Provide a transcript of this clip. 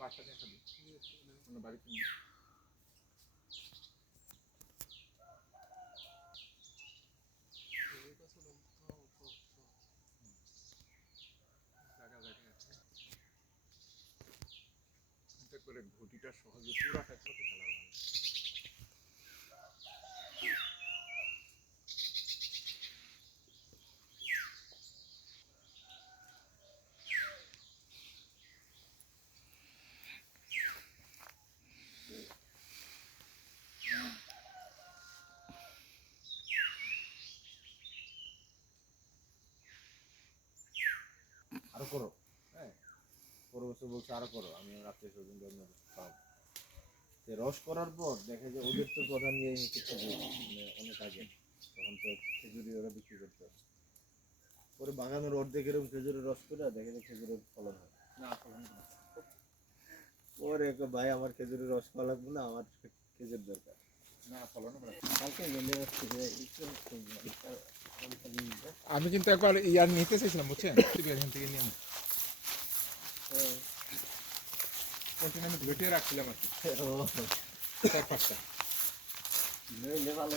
বাসা দেখা দিই বাড়িতে করে ঘটিটা সহজে পুরাটা ছোট খেলা ভালো। আরো করো, হ্যাঁ পরের বছর বলছে আরো করো, আমি আমার আত্মীয় স্বজন রস করার পর দেখে যে ওদের তো প্রধান নিয়ে হচ্ছে খেজুর, মানে অনেক আগে তখন তো খেজুরি ওরা বিক্রি করতে হবে। পরে বাগানের অর্ধেক এরকম খেজুরের রস করে দেখে যে খেজুরের ফলন হয় না, ফলন হয়। পরে ভাই আমার খেজুরের রস খাওয়া লাগবে না, আমার খেজুর দরকার না, ফলন কালকে গেলে আমি কিন্তু একবার ইয়ার নিতে চাইছিলাম বুঝছেন, এখান থেকে নিয়ে কন্টেনারে ভেটিয়ে রাখছিলাম আর কি, 4-5টা ভালোই